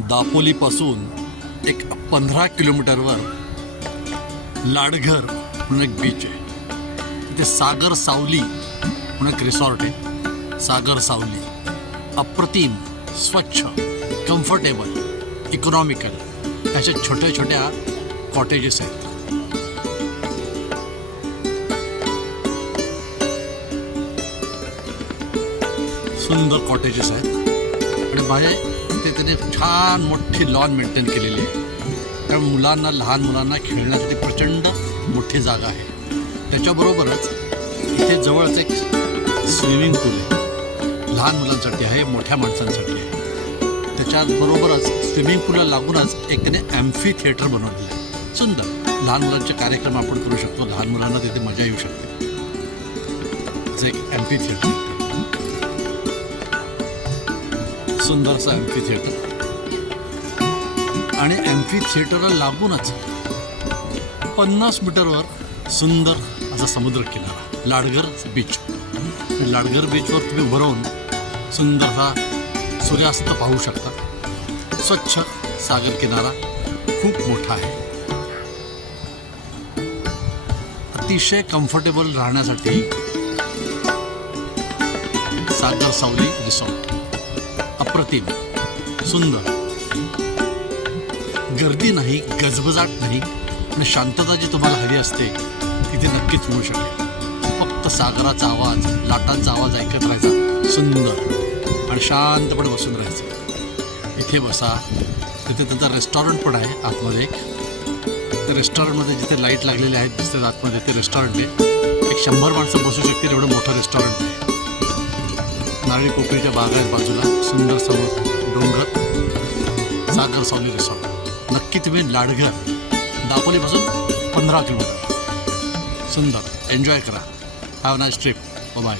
दापोलीपासून एक पंधरा किलोमीटरवर लाडघर म्हणून एक बीच आहे. तिथे सागर सावली म्हणून एक रिसॉर्ट आहे. सागर सावली. अप्रतिम स्वच्छ कम्फर्टेबल इकॉनॉमिकल अशा छोट्या छोट्या कॉटेजेस आहेत. सुंदर कॉटेजेस आहेत. आणि बाहेर ते त्याने छान मोठी लॉन मेंटेन केलेली आहे. त्या मुलांना लहान मुलांना खेळण्यासाठी प्रचंड मोठी जागा आहे. त्याच्याबरोबरच इथे जवळच एक स्विमिंग पूल आहे. लहान मुलांसाठी आहे मोठ्या माणसांसाठी आहे. त्याच्याबरोबरच स्विमिंग पूलला लागूनच एक त्याने ॲम्फी थिएटर बनवलेलं आहे. सुंदर. लहान मुलांचे कार्यक्रम आपण करू शकतो. लहान मुलांना तिथे मजा येऊ शकते. जे एक ॲम्फी थिएटर सुंदरसा एम्फी थिएटर आणि ॲम्फी थिएटरला लागूनच पन्नास मीटरवर सुंदर असा समुद्र किनारा लाडगर बीच लाडघर बीचवर तुम्ही उभं राहून सुंदर हा सूर्यास्त पाहू शकता. स्वच्छ सागर किनारा खूप मोठा आहे. अतिशय कम्फर्टेबल राहण्यासाठी सागर सावली रिसॉर्ट अप्रतिम सुंदर. गर्दी नाही गजबजाट नाही आणि शांतता जी तुम्हाला हवी असते तिथे नक्कीच मिळू शकेल. फक्त सागराचा आवाज लाटांचा आवाज ऐकत राहायचा सुंदर. आणि शांतपणे बसून राहायचं. इथे बसा. तिथे त्यांचा रेस्टॉरंट पण आहे आतमध्ये. एक त्या रेस्टॉरंटमध्ये जिथे लाइट लागलेले आहेत दिसतात आतमध्ये. ते रेस्टॉरंट आहे. एक शंभर माणसं बसू शकतील एवढं मोठं रेस्टॉरंट आहे. नारळी पोखरीच्या बागा बाजूला सुंदर समोर डोंगर सागर सावली रिसॉर्ट नक्की तुम्ही लाडघर दापोलीपासून पंधरा किलोमीटर. सुंदर एन्जॉय करा. Have nice trip by